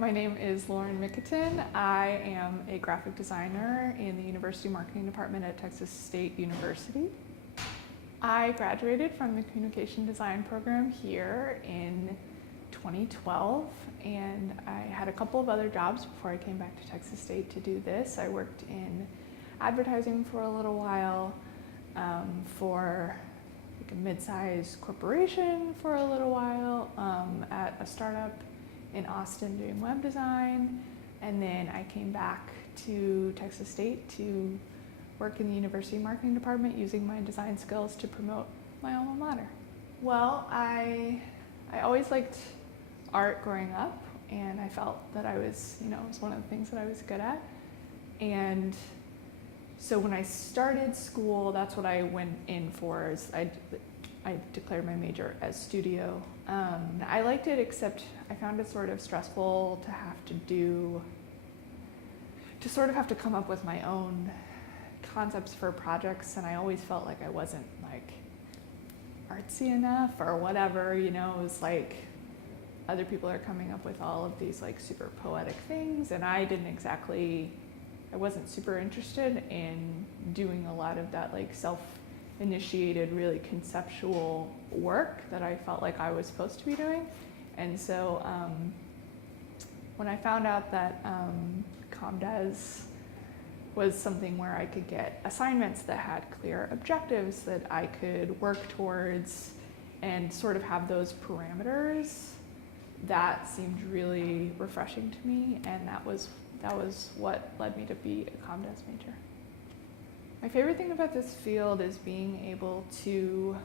My name is Lauren Mikiten. I am a graphic designer in the University Marketing Department at Texas State University. I graduated from the communication design program here in 2012, and I had a couple of other jobs before I came back to Texas State to do this. I worked in advertising for a little while, for like a mid-sized corporation for a little while, at a startup in Austin doing web design, and then I came back to Texas State to work in the University Marketing Department using my design skills to promote my alma mater. Well, I always liked art growing up, and I felt that it was one of the things that I was good at. And so when I started school, that's what I went in for. I declared my major as studio. I liked it, except I found it sort of stressful to have to come up with my own concepts for projects, and I always felt like I wasn't like artsy enough or whatever, it was like other people are coming up with all of these like super poetic things, and I wasn't super interested in doing a lot of that like self-initiated, really conceptual work that I felt like I was supposed to be doing. And so when I found out that ComDes was something where I could get assignments that had clear objectives that I could work towards and sort of have those parameters, that seemed really refreshing to me, and that was what led me to be a ComDes major. My favorite thing about this field is being able to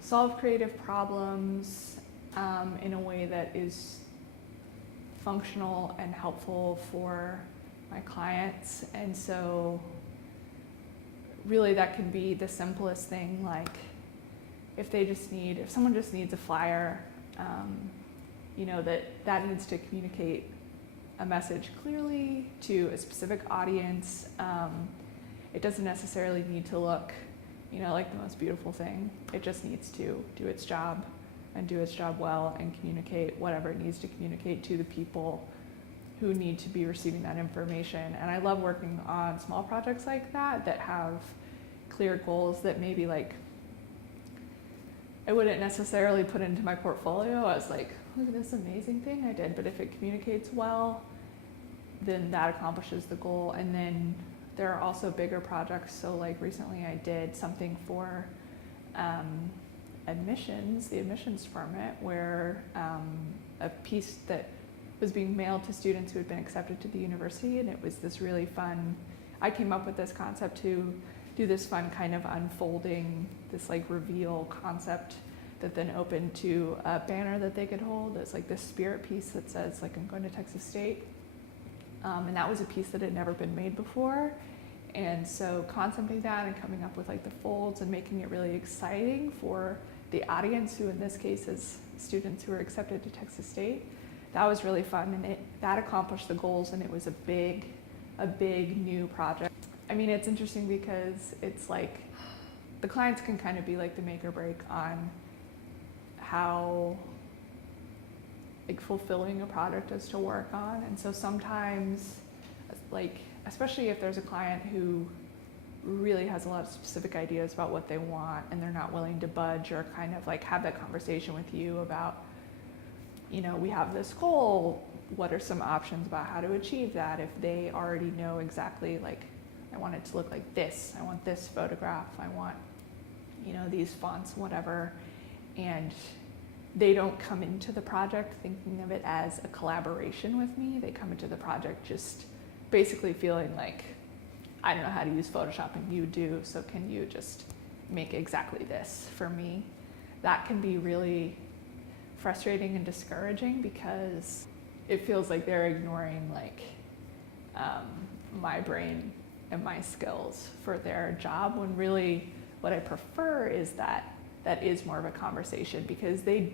solve creative problems in a way that is functional and helpful for my clients. And so really that can be the simplest thing, like if someone just needs a flyer, that needs to communicate a message clearly to a specific audience. It doesn't necessarily need to look, like the most beautiful thing. It just needs to do its job and do its job well and communicate whatever it needs to communicate to the people who need to be receiving that information. And I love working on small projects like that have clear goals that maybe like I wouldn't necessarily put into my portfolio as like, look at this amazing thing I did, but if it communicates well, then that accomplishes the goal. And then there are also bigger projects. So like recently I did something for admissions, the admissions permit, where a piece that was being mailed to students who had been accepted to the university, and it was this really fun, I came up with this concept to do this fun kind of unfolding, this like reveal concept that then opened to a banner that they could hold. It's like this spirit piece that says like, I'm going to Texas State. And that was a piece that had never been made before. And so concepting that and coming up with like the folds and making it really exciting for the audience, who in this case is students who are accepted to Texas State, that was really fun, and that accomplished the goals, and it was a big new project. I mean, it's interesting because it's like the clients can kind of be like the make or break on how like fulfilling a project is to work on. And so sometimes, like especially if there's a client who really has a lot of specific ideas about what they want and they're not willing to budge or kind of like have that conversation with you about, we have this goal, what are some options about how to achieve that? If they already know exactly like, I want it to look like this, I want this photograph, I want, these fonts, whatever, and they don't come into the project thinking of it as a collaboration with me. They come into the project just basically feeling like, I don't know how to use Photoshop and you do, so can you just make exactly this for me? That can be really frustrating and discouraging because it feels like they're ignoring like my brain and my skills for their job, when really what I prefer is that is more of a conversation, because the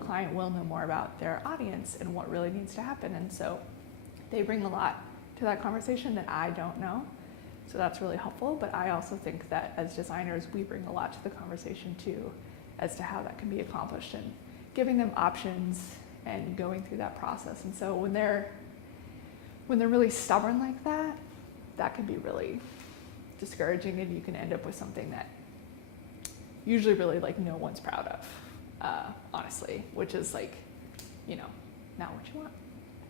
client will know more about their audience and what really needs to happen. And so they bring a lot to that conversation that I don't know. So that's really helpful. But I also think that as designers, we bring a lot to the conversation too, as to how that can be accomplished, and giving them options and going through that process. And so when they're really stubborn like that, that can be really discouraging, and you can end up with something that usually really like no one's proud of, honestly, which is like, you know, not what you want.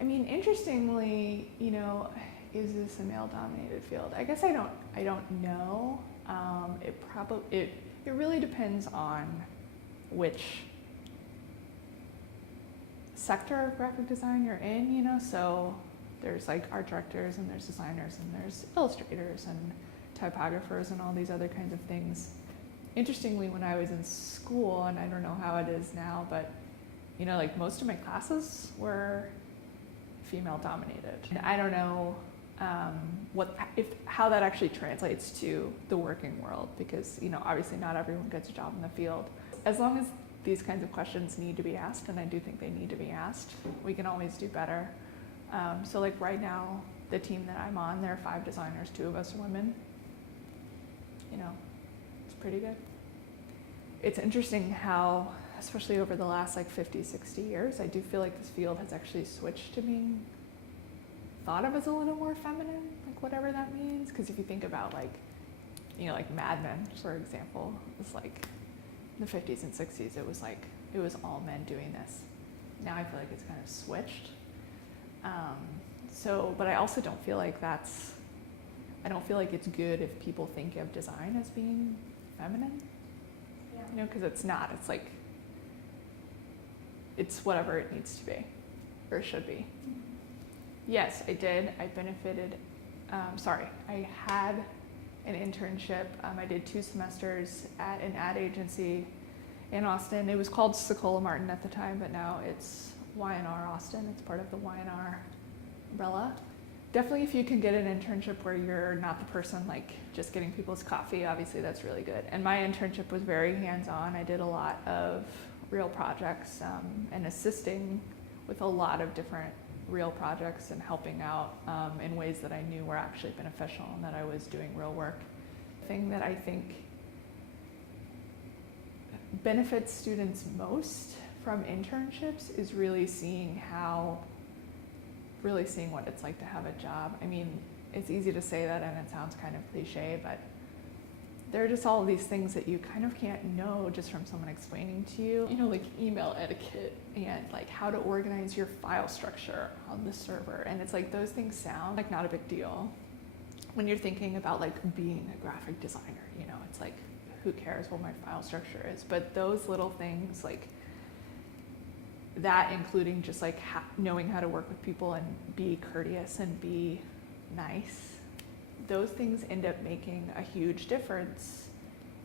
I mean, interestingly, you know, is this a male-dominated field? I guess I don't know. It really depends on which sector of graphic design you're in, you know. So there's like art directors, and there's designers, and there's illustrators and typographers and all these other kinds of things. Interestingly, when I was in school, and I don't know how it is now, but you know, like most of my classes were female dominated. And I don't know how that actually translates to the working world, because you know, obviously not everyone gets a job in the field. As long as these kinds of questions need to be asked, and I do think they need to be asked, we can always do better. So like right now, the team that I'm on, there are 5 designers, 2 of us are women. You know, it's pretty good. It's interesting how, especially over the last like 50, 60 years, I do feel like this field has actually switched to being thought of as a little more feminine, like whatever that means. Because if you think about like, you know, like Mad Men, for example, it was like in the 50s and 60s, it was all men doing this. Now I feel like it's kind of switched. But I also don't feel like I don't feel like it's good if people think of design as being feminine. Yeah. You know, because it's not. It's like, it's whatever it needs to be, or should be. Mm-hmm. Yes, I did. I benefited. I had an internship. I did 2 semesters at an ad agency in Austin. It was called Secola Martin at the time, but now it's Y&R Austin. It's part of the Y&R umbrella. Definitely if you can get an internship where you're not the person like just getting people's coffee, obviously that's really good. And my internship was very hands-on. I did a lot of real projects and assisting with a lot of different real projects and helping out in ways that I knew were actually beneficial and that I was doing real work. The thing that I think benefits students most from internships is really seeing what it's like to have a job. I mean, it's easy to say that and it sounds kind of cliche, but there are just all of these things that you kind of can't know just from someone explaining to you. You know, like email etiquette and like how to organize your file structure on the server. And it's like those things sound like not a big deal when you're thinking about like being a graphic designer, you know, it's like, who cares what my file structure is? But those little things like that, including just like knowing how to work with people and be courteous and be nice, those things end up making a huge difference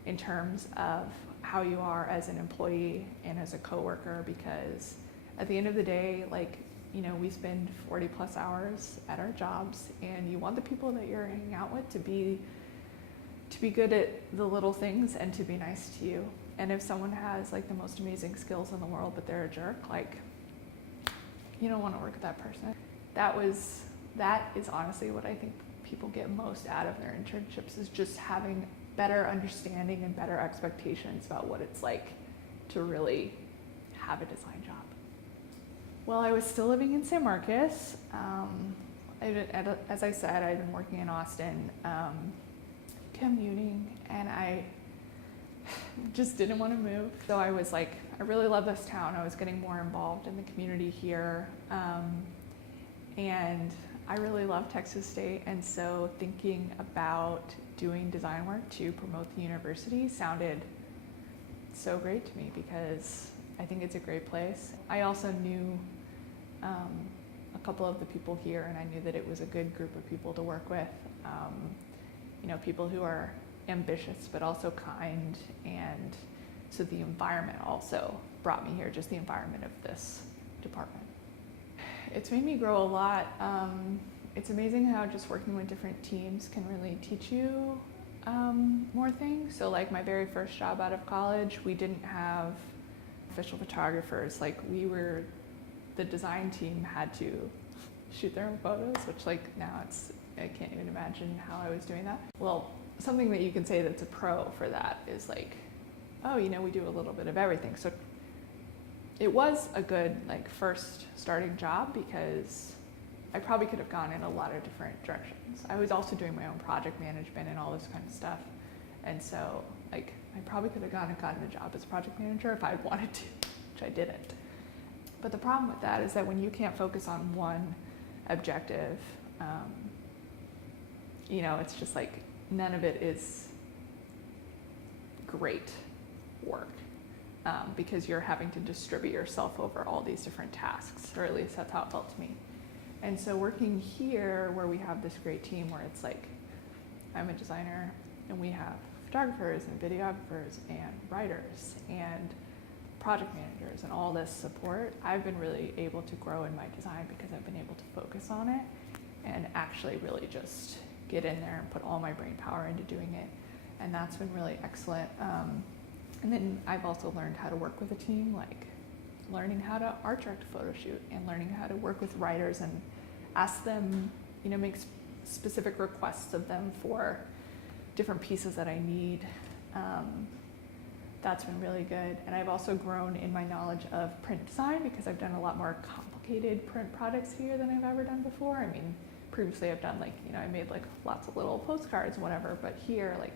in terms of how you are as an employee and as a coworker, because at the end of the day, like, you know, we spend 40 plus hours at our jobs, and you want the people that you're hanging out with to be good at the little things and to be nice to you. And if someone has like the most amazing skills in the world, but they're a jerk, like, you don't want to work with that person. That is honestly what I think people get most out of their internships, is just having better understanding and better expectations about what it's like to really have a design job. Well, I was still living in San Marcos. As I said, I'd been working in Austin, commuting, and I just didn't want to move. So I was like, I really love this town. I was getting more involved in the community here. And I really love Texas State. And so thinking about doing design work to promote the university sounded so great to me, because I think it's a great place. I also knew a couple of the people here, and I knew that it was a good group of people to work with. You know, people who are ambitious but also kind, and so the environment also brought me here, just the environment of this department. It's made me grow a lot. It's amazing how just working with different teams can really teach you more things. So like my very first job out of college, we didn't have official photographers. Like the design team had to shoot their own photos, which like now I can't even imagine how I was doing that. Well, something that you can say that's a pro for that is like, oh, you know, we do a little bit of everything. So it was a good like first starting job because I probably could have gone in a lot of different directions. I was also doing my own project management and all this kind of stuff. And so like I probably could have gone and gotten a job as a project manager if I had wanted to, which I didn't. But the problem with that is that when you can't focus on one objective, you know, it's just like none of it is great work because you're having to distribute yourself over all these different tasks, or at least that's how it felt to me. And so working here where we have this great team where it's like I'm a designer and we have photographers and videographers and writers and project managers and all this support, I've been really able to grow in my design because I've been able to focus on it and actually really just get in there and put all my brain power into doing it. And that's been really excellent. And then I've also learned how to work with a team, like learning how to art direct a photo shoot and learning how to work with writers and ask them, you know, make specific requests of them for different pieces that I need. That's been really good. And I've also grown in my knowledge of print design because I've done a lot more complicated print products here than I've ever done before. I mean, previously I've done like, you know, I made like lots of little postcards and whatever, but here, like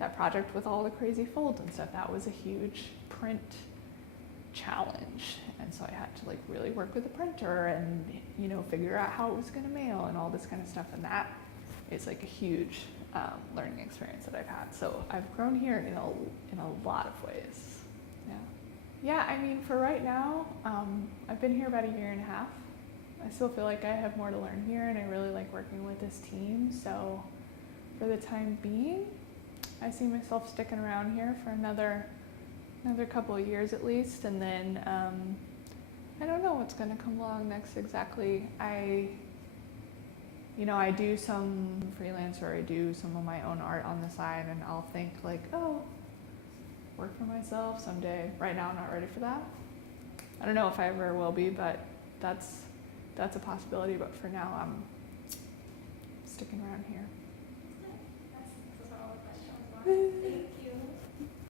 that project with all the crazy folds and stuff, that was a huge print challenge. And so I had to like really work with the printer and, you know, figure out how it was going to mail and all this kind of stuff. And that is like a huge learning experience that I've had. So I've grown here in a lot of ways. Yeah, I mean, for right now, I've been here about a year and a half. I still feel like I have more to learn here and I really like working with this team. So for the time being, I see myself sticking around here for another couple of years at least, and then I don't know what's going to come along next exactly. I do some freelance or I do some of my own art on the side, and I'll think like, oh, work for myself someday. Right now I'm not ready for that. I don't know if I ever will be, but that's a possibility. But for now I'm sticking around here. That's all the questions. Thank you.